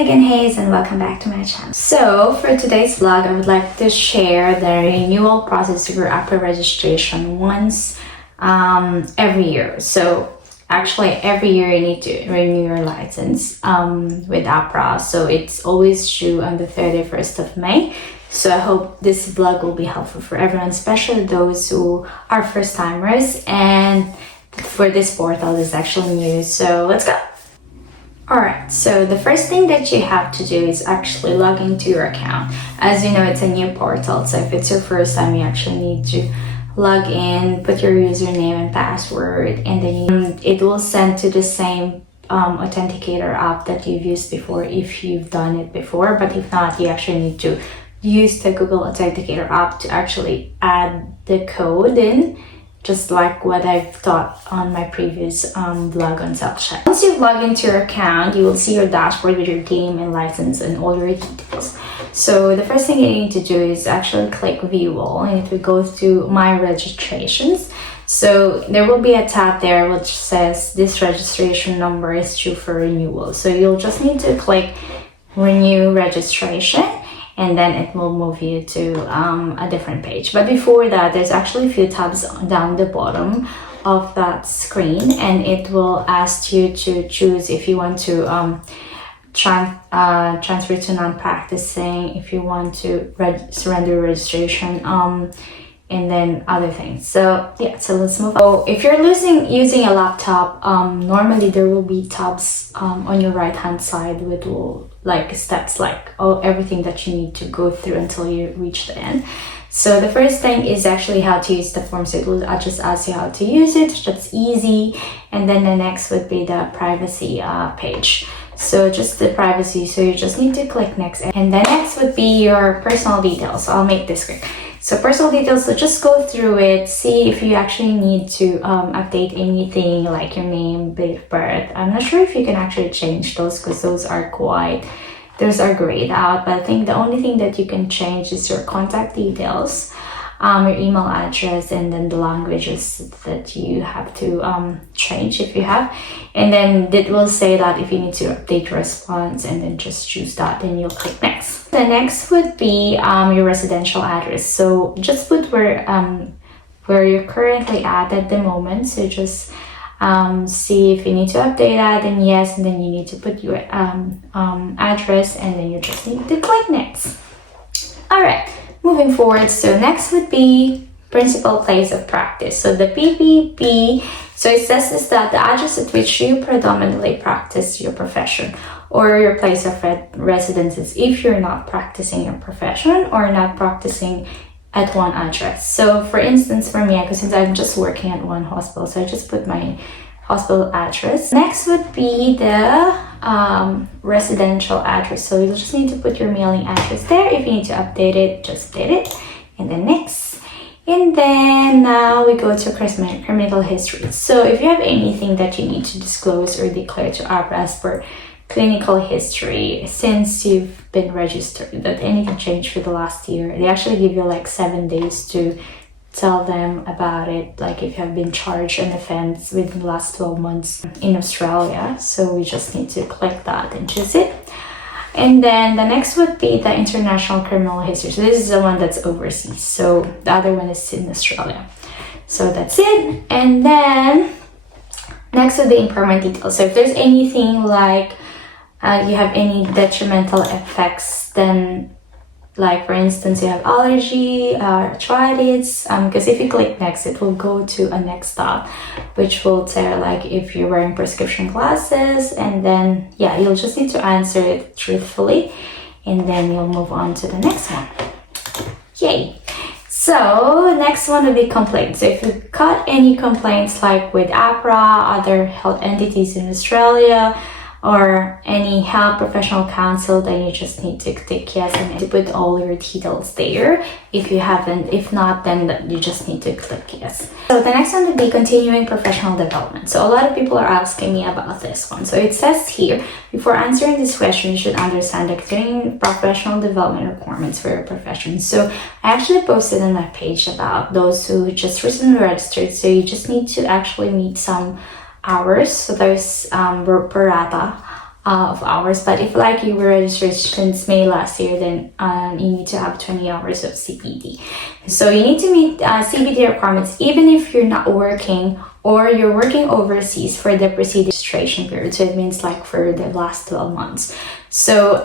Megan Hayes and welcome back to my channel. So for today's vlog, I would like to share the renewal process for Ahpra registration once every year. So actually every year you need to renew your license with Ahpra. So it's always due on the 31st of May. So I hope this vlog will be helpful for everyone, especially those who are first timers, and for this portal is actually new. So let's go. Alright, so the first thing that you have to do is actually log into your account. As you know, it's a new portal, so if it's your first time, you actually need to log in, put your username and password, and then it will send to the same authenticator app that you've used before if you've done it before. But if not, you actually need to use the Google Authenticator app to actually add the code in, just like what I've taught on my previous vlog on self-check. Once you've logged into your account, you will see your dashboard with your name and license and all your details. So the first thing you need to do is actually click View All, and it will go to My Registrations. So there will be a tab there which says this registration number is due for renewal. So you'll just need to click Renew Registration, and then it will move you to a different page. But before that, there's actually a few tabs down the bottom of that screen, and it will ask you to choose if you want to transfer to non-practicing, if you want to surrender registration, and then other things. So yeah, so let's move on. So if you're using a laptop, normally there will be tabs on your right hand side with like steps, like everything that you need to go through until you reach the end. So the first thing is actually how to use the form. So it will just ask you how to use it. That's easy. And then the next would be the privacy page. So just the privacy, so you just need to click next, and the next would be your personal details. So I'll make this quick. So personal details, so just go through it, see if you actually need to update anything like your name, date of birth. I'm not sure if you can actually change those because those are grayed out, but I think the only thing that you can change is your contact details, your email address, and then the languages that you have to change if you have. And then it will say that if you need to update your response, and then just choose that, then you'll click next. The next would be your residential address. So just put where you're currently at the moment. So just see if you need to update that, and yes, and then you need to put your address, and then you just need to click next. All right. Moving forward, so next would be principal place of practice. So the PPP, so it says is that the address at which you predominantly practice your profession, or your place of residence if you're not practicing your profession or not practicing at one address. So for instance, for me, since I'm just working at one hospital, so I just put my hospital address. Next would be the residential address. So you'll just need to put your mailing address there. If you need to update it, just update it. And then next. And then now we go to criminal history. So if you have anything that you need to disclose or declare to Ahpra as per clinical history since you've been registered, that anything changed for the last year, they actually give you like 7 days to tell them about it, like if you have been charged an offense within the last 12 months in Australia. So we just need to click that and choose it. And then the next would be the international criminal history. So this is the one that's overseas. So the other one is in Australia. So that's it. And then next would be impairment details. So if there's anything like you have any detrimental effects, then like for instance, you have allergy, arthritis, because if you click next, it will go to a next tab, which will tell like if you're wearing prescription glasses, and then yeah, you'll just need to answer it truthfully, and then you'll move on to the next one. Yay! So next one will be complaints. So if you've got any complaints like with Ahpra, other health entities in Australia, or any health professional counsel, then you just need to click yes and to put all your details there. If you haven't, if not, then you just need to click yes. So the next one would be continuing professional development. So a lot of people are asking me about this one. So it says here, before answering this question, you should understand the continuing professional development requirements for your profession. So I actually posted on my page about those who just recently registered. So you just need to actually meet some hours. So there's per rata of hours. But if like you were registered since May last year, then you need to have 20 hours of CPD. So you need to meet CPD requirements even if you're not working or you're working overseas for the preceding registration period. So it means like for the last 12 months. So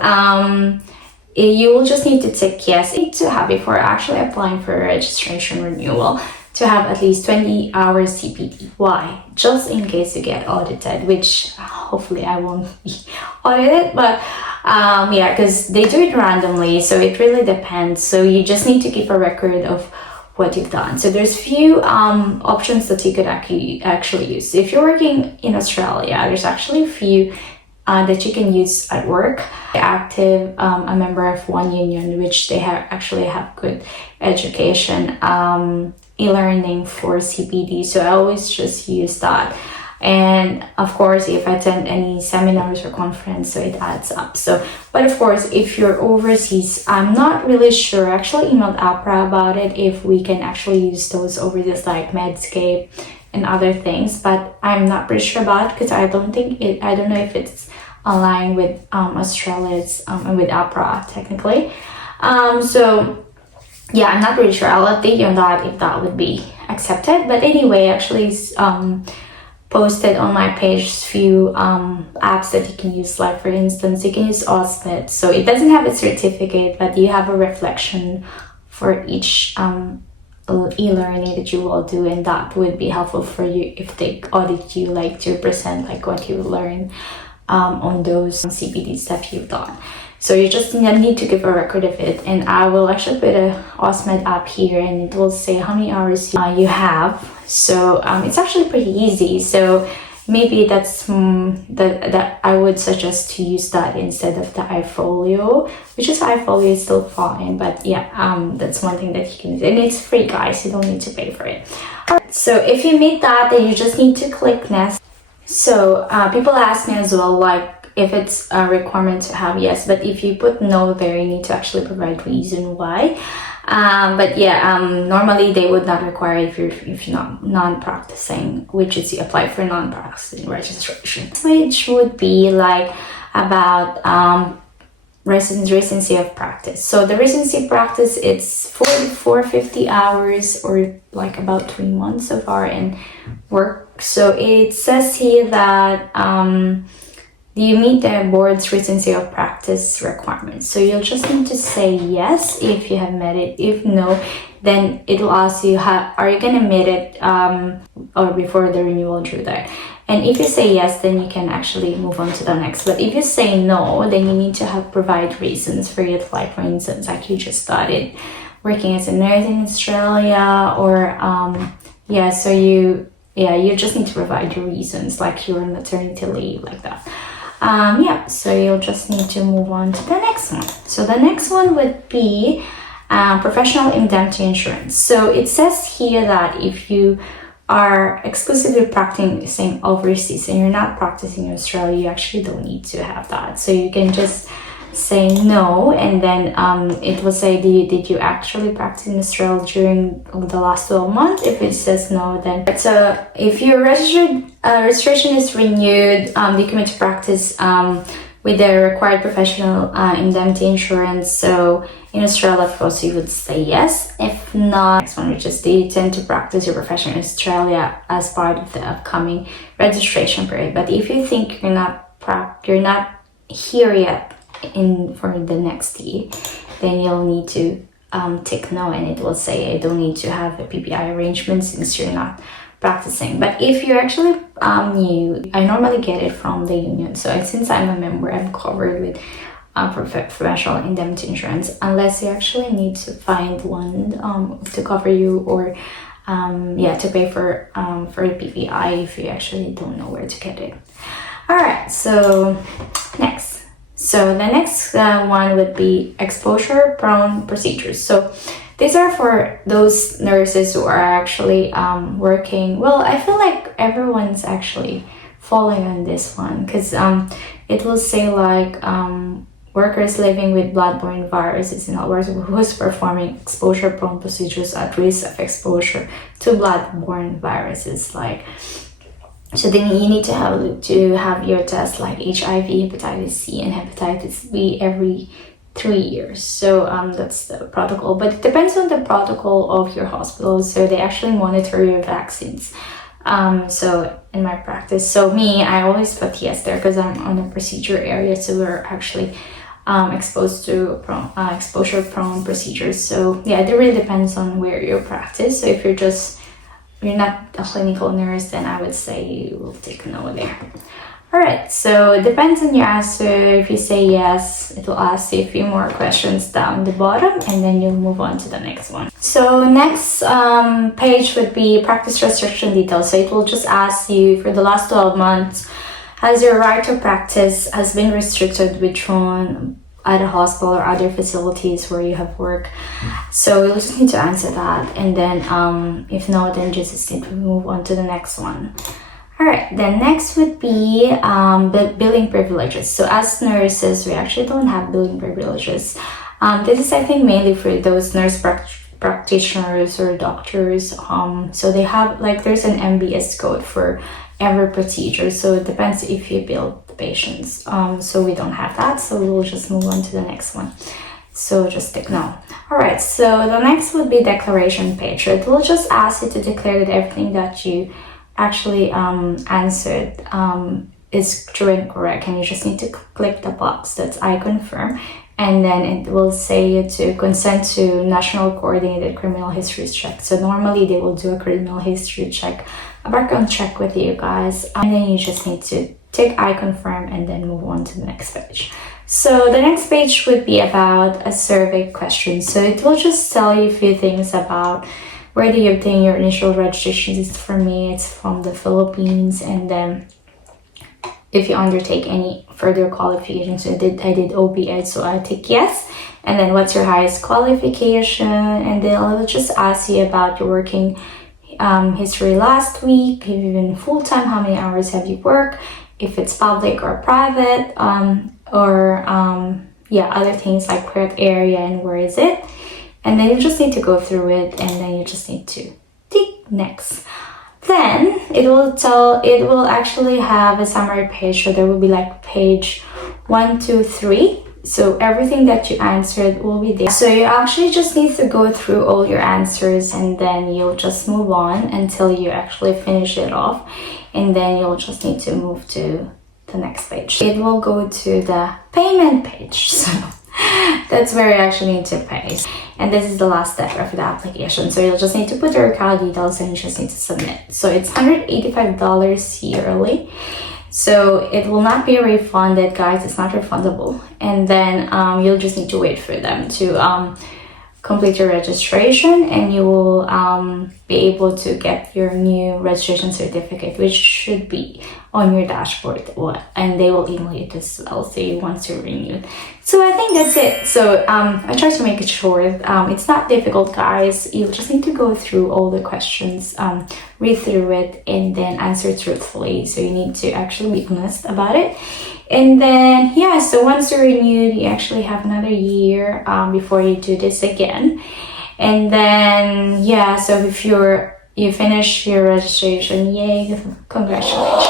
you will just need to tick yes. You need to have, before actually applying for a registration renewal, to have at least 20 hours CPD. Why? Just in case you get audited, which hopefully I won't be audited, but yeah, because they do it randomly, so it really depends. So you just need to keep a record of what you've done. So there's few options that you could actually use. If you're working in Australia, there's actually a few that you can use at work. Active, a member of one union, which they actually have good education, e-learning for CPD, so I always just use that. And of course, if I attend any seminars or conference, so it adds up. So, but of course, if you're overseas, I'm not really sure. I actually emailed Ahpra about it, if we can actually use those over this, like Medscape and other things, but I'm not pretty sure about it, because I don't know if it's aligned with Australia's and with Ahpra technically. So yeah, I'm not really sure. I'll update you on that if that would be accepted. But anyway, actually posted on my page few apps that you can use. Like for instance, you can use Osmed. So it doesn't have a certificate, but you have a reflection for each e-learning that you will do, and that would be helpful for you if they audit you, like to present like what you learn on those CPD stuff you've done. So you just need to give a record of it, and I will actually put a Osmed app here, and it will say how many hours you have. So it's actually pretty easy. So maybe that's that I would suggest to use that instead of the iFolio, which is iFolio is still fine, but yeah, that's one thing that you can use, and it's free, guys. You don't need to pay for it. Alright, so if you meet that, then you just need to click next. So people ask me as well, like, if it's a requirement to have yes, but if you put no there, you need to actually provide reason why. But yeah, normally they would not require if you're not non-practicing, which is you apply for non-practicing registration. Which would be like about recency of practice. So the recency practice, it's 50 hours, or like about 3 months of RN work. So it says here that you meet the board's recency of practice requirements. So you'll just need to say yes if you have met it. If no, then it will ask you, are you going to meet it or before the renewal due date? And if you say yes, then you can actually move on to the next. But if you say no, then you need to provide reasons for it. Like for instance, like you just started working as a nurse in Australia, or so you just need to provide your reasons, like you're on maternity leave, like that. So you'll just need to move on to the next one. So the next one would be professional indemnity insurance. So it says here that if you are exclusively practicing overseas and you're not practicing in Australia, you actually don't need to have that. So you can just say no, and then it will say, did you actually practice in Australia during the last 12 months? If it says no, then so if your registration is renewed, you commit to practice with the required professional indemnity insurance. So in Australia, of course, you would say yes. If not, next one, which is, do you intend to practice your profession in Australia as part of the upcoming registration period? But if you think you're not here yet for the next year, then you'll need to tick no, and it will say I don't need to have a PPI arrangement since you're not practicing. But if you're actually new, I normally get it from the union. So since I'm a member, I'm covered with professional indemnity insurance, unless you actually need to find one to cover you, or to pay for a PPI if you actually don't know where to get it. All right, so next. So the next one would be exposure-prone procedures. So these are for those nurses who are actually working. Well, I feel like everyone's actually falling on this one, because it will say like workers living with bloodborne viruses in other words, who's performing exposure-prone procedures at risk of exposure to bloodborne viruses. Like So then you need to have your test like HIV, hepatitis C, and hepatitis B every 3 years. So that's the protocol, but it depends on the protocol of your hospital. So they actually monitor your vaccines. So in my practice, so me, I always put yes there because I'm on a procedure area, so we're actually exposed to exposure prone procedures. So yeah, it really depends on where you practice. So if you're not a clinical nurse, then I would say you will take no there. All right, so it depends on your answer. If you say yes, it will ask you a few more questions down the bottom, and then you'll move on to the next one. So next page would be practice restriction details. So it will just ask you, for the last 12 months, has your right to practice has been restricted, withdrawn at a hospital or other facilities where you have work? So you'll just need to answer that, and then if no, then just need to move on to the next one. All right, then next would be billing privileges. So as nurses, we actually don't have billing privileges. This is, I think, mainly for those nurse practitioners or doctors. So they have, like, there's an MBS code for every procedure. So it depends if you bill the patients. So we don't have that. So we'll just move on to the next one. So just tick no. All right, so the next would be declaration page. It will just ask you to declare that everything that you actually answered is true and correct, and you just need to click the box that's I confirm, and then it will say to consent to national coordinated criminal history check. So normally they will do a criminal history check, a background check with you guys, and then you just need to tick I confirm and then move on to the next page. So the next page would be about a survey question. So it will just tell you a few things about where do you obtain your initial registration. For me, it's from the Philippines, and then if you undertake any further qualifications. I did OB-ED, so I take yes. And then what's your highest qualification, and then I'll just ask you about your working history last week. Have you been full-time? How many hours have you worked? If it's public or private, other things like what area and where is it. And then you just need to go through it, and then you just need to tick next. Then it will actually have a summary page. So there will be like page 1, 2, 3. So everything that you answered will be there. So you actually just need to go through all your answers, and then you'll just move on until you actually finish it off. And then you'll just need to move to the next page. It will go to the payment page. So that's where you actually need to pay. And this is the last step of the application. So you'll just need to put your account details, and you just need to submit. So it's $185 yearly. So it will not be refunded, guys. It's not refundable. And then you'll just need to wait for them to complete your registration, and you will be able to get your new registration certificate, which should be on your dashboard, and they will email it as well, so you want to renew. So I think that's it. So I tried to make it short. It's not difficult, guys. You just need to go through all the questions, read through it, and then answer truthfully. So you need to actually be honest about it. And then, yeah, so once you're renewed, you actually have another year before you do this again. And then, yeah, so if you finish your registration, yay, congratulations.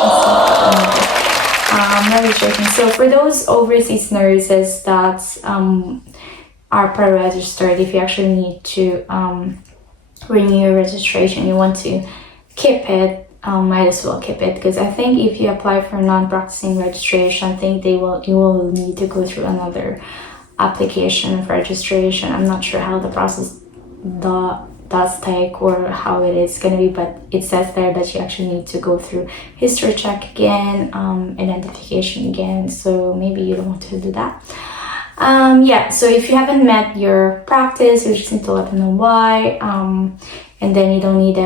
Registration. So for those overseas nurses that are pre-registered, if you actually need to renew your registration, you want to keep it, might as well keep it, because I think if you apply for non-practicing registration, I think you will need to go through another application of registration. I'm not sure how the process does take or how it is going to be, but it says there that you actually need to go through history check again, identification again, so maybe you don't want to do that. So if you haven't met your practice, you just need to let them know why, and then you don't need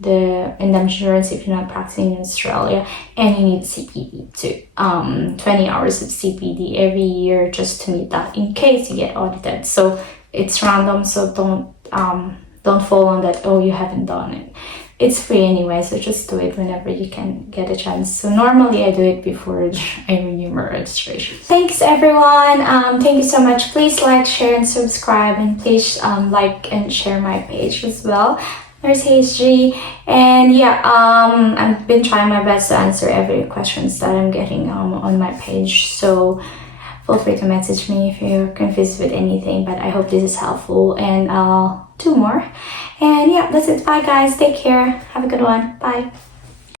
the indemnity insurance if you're not practicing in Australia, and you need CPD too, 20 hours of CPD every year just to meet that in case you get audited. So it's random, so don't fall on that, oh, you haven't done it. It's free anyway, so just do it whenever you can get a chance. So normally I do it before I renew my registration. Thanks everyone. Thank you so much. Please like, share, and subscribe, and please like and share my page as well. There's HG. And yeah, I've been trying my best to answer every questions that I'm getting on my page. So feel free to message me if you're confused with anything. But I hope this is helpful, and I'll do more. And yeah, that's it. Bye guys. Take care. Have a good one. Bye.